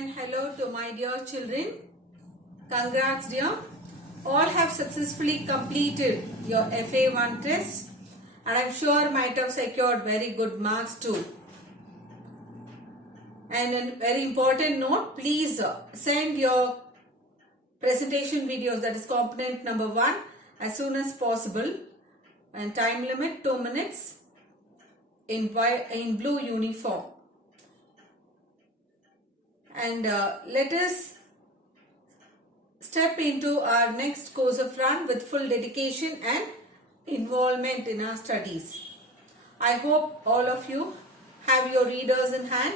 and hello to my dear children. Congrats dear. All have successfully completed your FA1 test and I'm sure might have secured very good marks too. And a very important note, please send your presentation videos, that is component number 1, as soon as possible, and time limit 2 minutes in blue uniform. And let us step into our next course of run with full dedication and involvement in our studies. I hope all of you have your readers in hand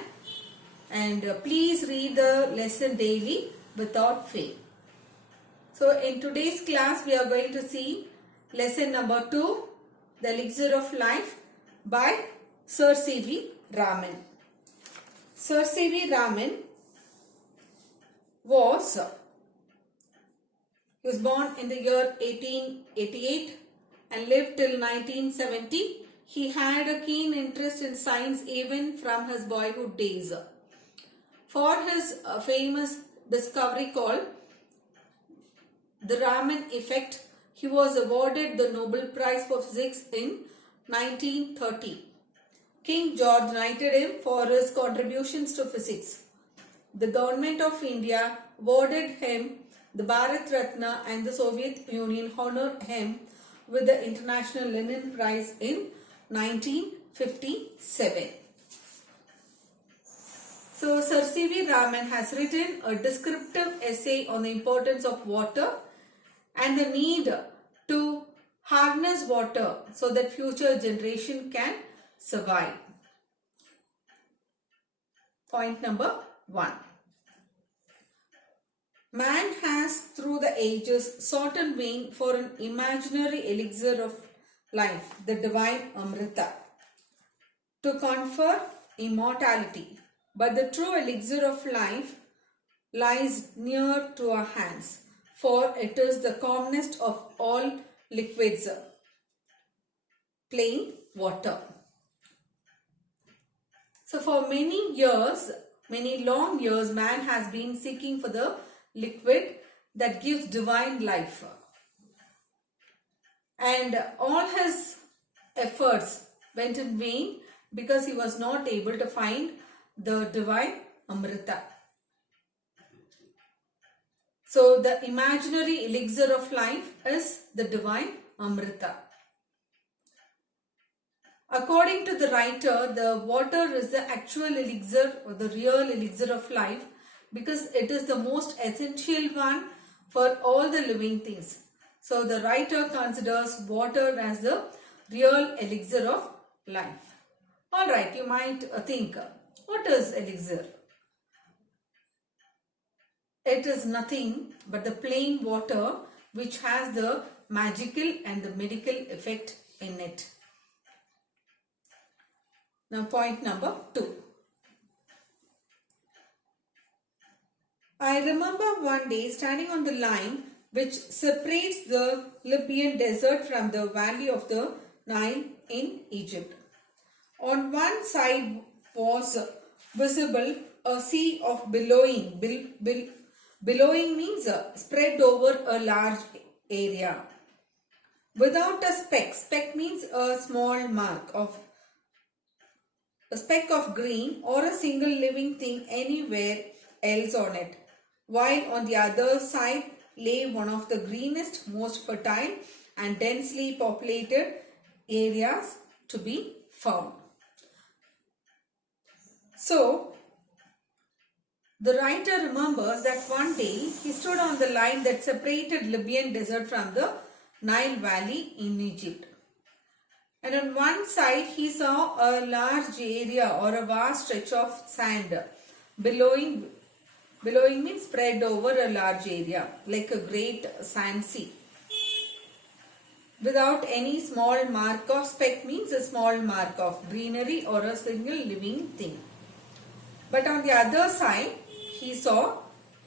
and please read the lesson daily without fail. So in today's class we are going to see lesson number 2, The Elixir of Life by Sir C.V. Raman. Sir C.V. Raman was born in the year 1888 and lived till 1970. He had a keen interest in science even from his boyhood days. For his famous discovery called the Raman effect, he was awarded the Nobel Prize for Physics in 1930. King George knighted him for his contributions to physics. The government of India awarded him the Bharat Ratna and the Soviet Union honored him with the International Lenin Prize in 1957. So Sir C.V. Raman has written a descriptive essay on the importance of water and the need to harness water so that future generation can survive. Point number 1. Man has through the ages sought in vain for an imaginary elixir of life, the divine Amrita, to confer immortality. But the true elixir of life lies near to our hands, for it is the commonest of all liquids, plain water. So for many years, many long years, man has been seeking for the liquid that gives divine life. And all his efforts went in vain because he was not able to find the divine Amrita. So the imaginary elixir of life is the divine Amrita. According to the writer, the water is the actual elixir or the real elixir of life because it is the most essential one for all the living things. So the writer considers water as the real elixir of life. Alright, you might think, what is elixir? It is nothing but the plain water which has the magical and the medical effect in it. Now point number 2. I remember one day standing on the line which separates the Libyan desert from the valley of the Nile in Egypt. On one side was visible a sea of billowing. Billowing means spread over a large area. Without a speck. Speck means a small mark of a speck of green or a single living thing anywhere else on it. While on the other side lay one of the greenest, most fertile and densely populated areas to be found. So, the writer remembers that one day he stood on the line that separated Libyan desert from the Nile Valley in Egypt. And on one side he saw a large area or a vast stretch of sand. Billowing means spread over a large area like a great sand sea. Without any small mark of speck means a small mark of greenery or a single living thing. But on the other side he saw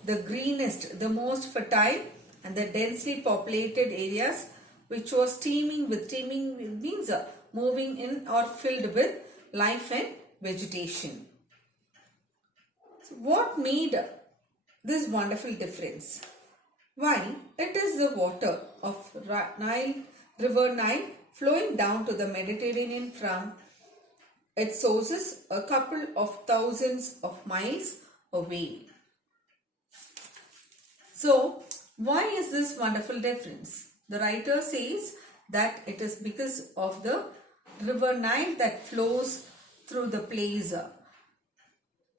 the greenest, the most fertile and the densely populated areas which was teeming means moving in or filled with life and vegetation. So what made this wonderful difference? Why? It is the water of River Nile flowing down to the Mediterranean from its sources a couple of thousands of miles away. So, why is this wonderful difference? The writer says that it is because of the River Nile that flows through the place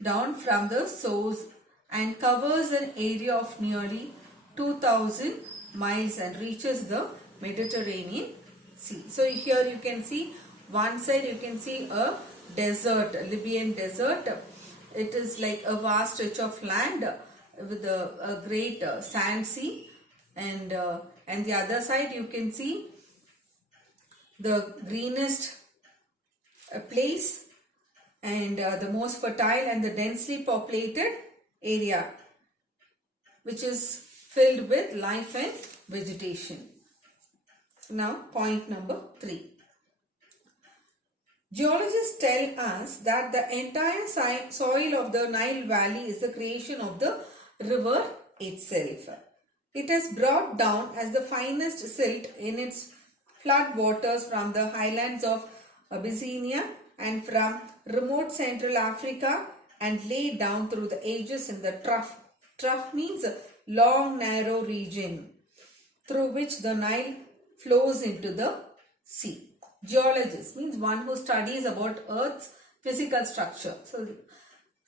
down from the source and covers an area of nearly 2000 miles and reaches the Mediterranean Sea. So here you can see one side, you can see a desert, a Libyan desert. It is like a vast stretch of land with a great sand sea, and the other side you can see the greenest place and the most fertile and the densely populated area, which is filled with life and vegetation. Now, point number 3. Geologists tell us that the entire soil of the Nile Valley is the creation of the river itself. It is brought down as the finest silt in its flood waters from the highlands of Abyssinia and from remote Central Africa and laid down through the ages in the trough. Trough means a long narrow region through which the Nile flows into the sea. Geologist means one who studies about Earth's physical structure. So,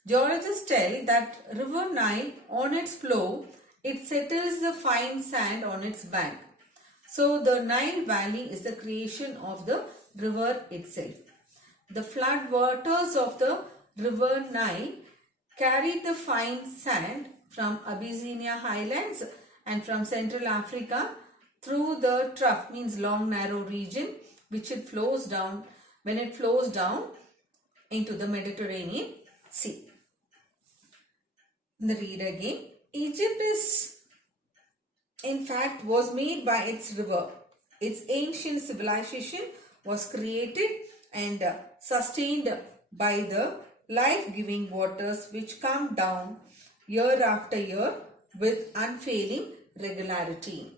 geologists tell that River Nile on its flow, it settles the fine sand on its bank. So, the Nile Valley is the creation of the river itself. The flood waters of the River Nile carried the fine sand from Abyssinia highlands and from Central Africa through the trough means long narrow region which it flows down when it flows down into the Mediterranean Sea. The read again. Egypt is in fact was made by its river. Its ancient civilization was created and sustained by the life-giving waters which come down year after year with unfailing regularity.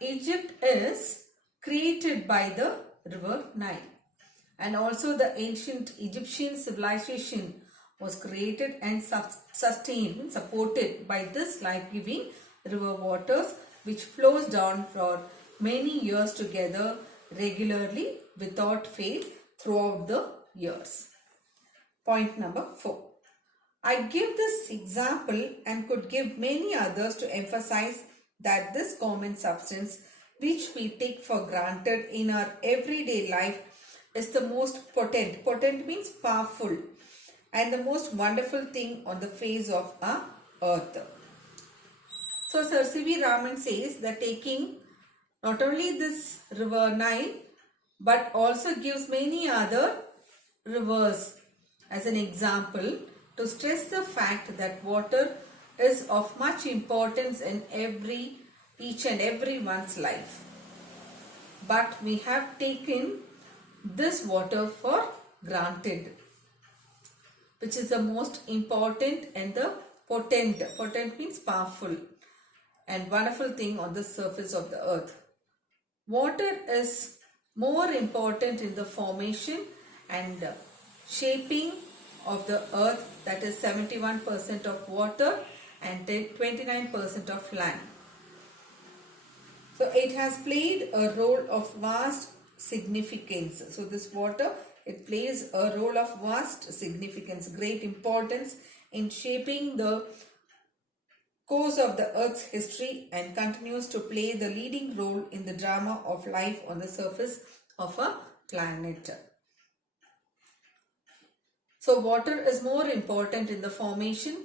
Egypt is created by the river Nile, and also the ancient Egyptian civilization was created and sustained, supported by this life-giving river waters which flows down for many years together regularly without fail throughout the years. Point number 4. I give this example and could give many others to emphasize that this common substance which we take for granted in our everyday life is the most potent. Potent means powerful and the most wonderful thing on the face of our earth. So Sir C.V. Raman says that taking not only this river Nile but also gives many other rivers as an example to stress the fact that water is of much importance in each and everyone's life. But we have taken this water for granted, which is the most important and the potent. Potent means powerful and wonderful thing on the surface of the earth. Water is more important in the formation and shaping of the earth, that is 71% of water and 29% of land. So it has played a role of vast significance. So this water, it plays a role of vast significance, great importance in shaping the course of the earth's history and continues to play the leading role in the drama of life on the surface of a planet. So water is more important in the formation,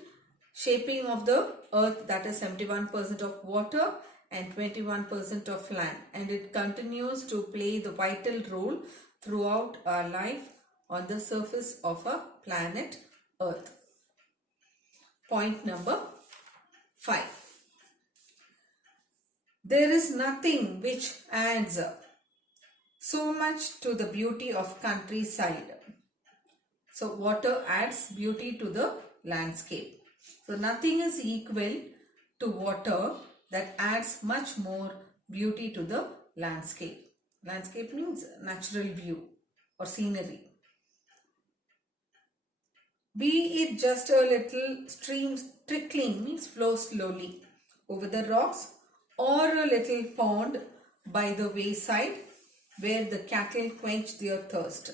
shaping of the earth, that is 71% of water and 21% of land, and it continues to play the vital role throughout our life on the surface of our planet Earth. Point number 5. There is nothing which adds so much to the beauty of countryside. So water adds beauty to the landscape. So nothing is equal to water that adds much more beauty to the landscape. Landscape means natural view or scenery. Be it just a little stream trickling, means flow slowly over the rocks, or a little pond by the wayside where the cattle quench their thirst.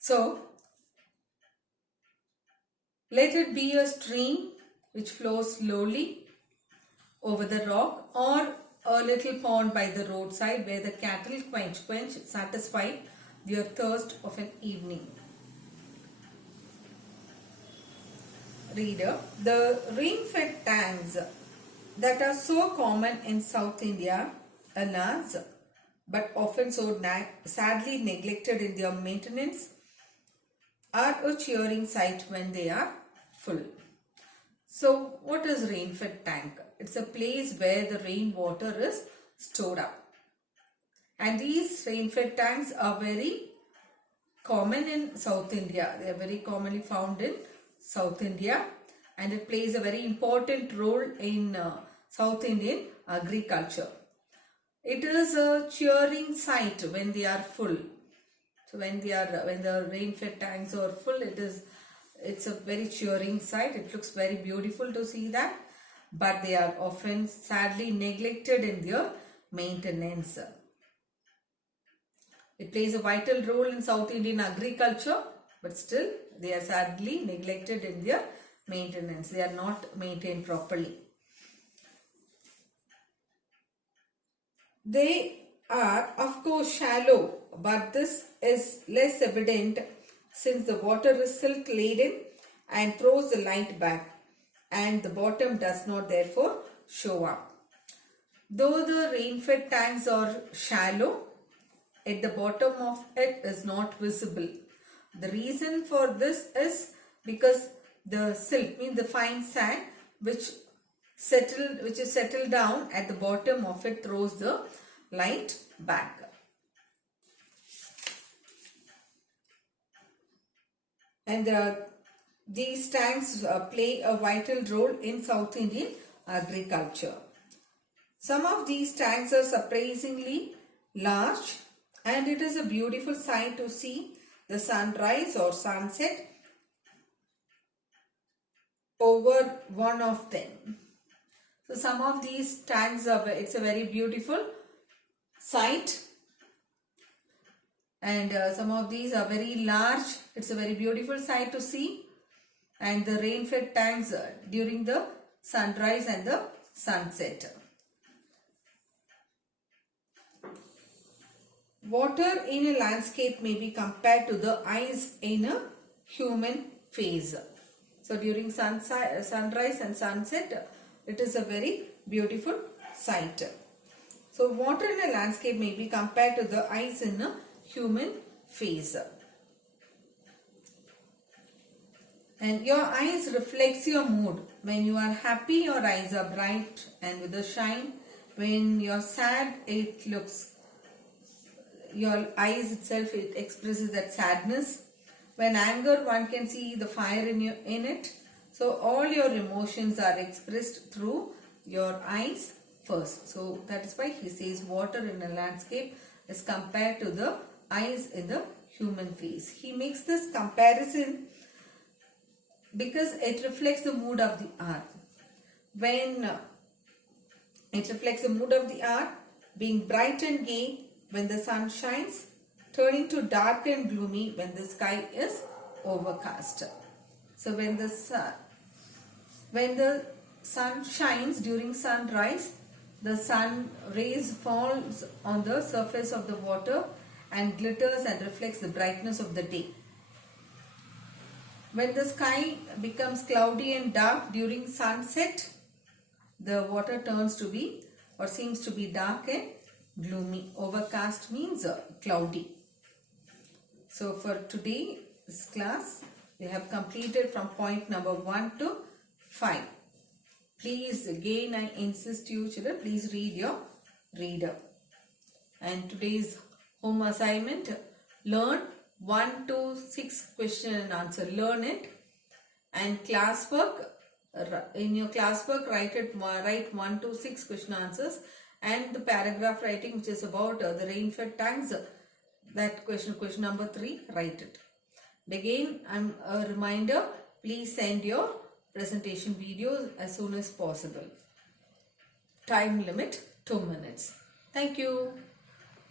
So, let it be a stream which flows slowly over the rock, or a little pond by the roadside where the cattle quench, satisfy their thirst of an evening. Reader, the rain-fed tanks that are so common in South India, alas, but often so sadly neglected in their maintenance, are a cheering sight when they are full. So, what is rain-fed tank? It's a place where the rainwater is stored up. And these rain-fed tanks are very common in South India. They are very commonly found in South India, and it plays a very important role in South Indian agriculture. It is a cheering sight when they are full. So when the rain-fed tanks are full, it's a very cheering sight. It looks very beautiful to see that, but they are often sadly neglected in their maintenance. It plays a vital role in South Indian agriculture, but still they are sadly neglected in their maintenance. They are not maintained properly. They are of course shallow, but this is less evident since the water is silt laden and throws the light back, and the bottom does not therefore show up. Though the rain-fed tanks are shallow, at the bottom of it is not visible. The reason for this is because the silt, means the fine sand which is settled down at the bottom of it, throws the light back. And these tanks play a vital role in South Indian agriculture. Some of these tanks are surprisingly large, and it is a beautiful sight to see the sunrise or sunset over one of them. So some of these tanks it's a very beautiful sight, and some of these are very large. It's a very beautiful sight to see, and the rain-fed tanks during the sunrise and the sunset. Water in a landscape may be compared to the eyes in a human face. So during sunrise and sunset, it is a very beautiful sight. So water in a landscape may be compared to the eyes in a human face. And your eyes reflects your mood. When you are happy, your eyes are bright and with a shine. When you're sad, your eyes itself, it expresses that sadness. When anger, one can see the fire in it. So all your emotions are expressed through your eyes first. So that is why he says water in a landscape is compared to the eyes in the human face. He makes this comparison because it reflects the mood of the hour. When it reflects the mood of the hour, being bright and gay when the sun shines, turning to dark and gloomy when the sky is overcast. So when the sun shines during sunrise, the sun rays falls on the surface of the water and glitters and reflects the brightness of the day. When the sky becomes cloudy and dark during sunset, the water turns to be or seems to be dark and gloomy. Overcast means cloudy. So for today's class, we have completed from point number 1 to 5. Please, again I insist you children, please read your reader. And today's home assignment, learn 1 to 6 question and answer. Learn it. And classwork, in your classwork, write 1 to 6 question answers, and the paragraph writing, which is about the rain-fed tanks, that question number 3, write it. And again, a reminder, please send your presentation videos as soon as possible. Time limit 2 minutes. Thank you.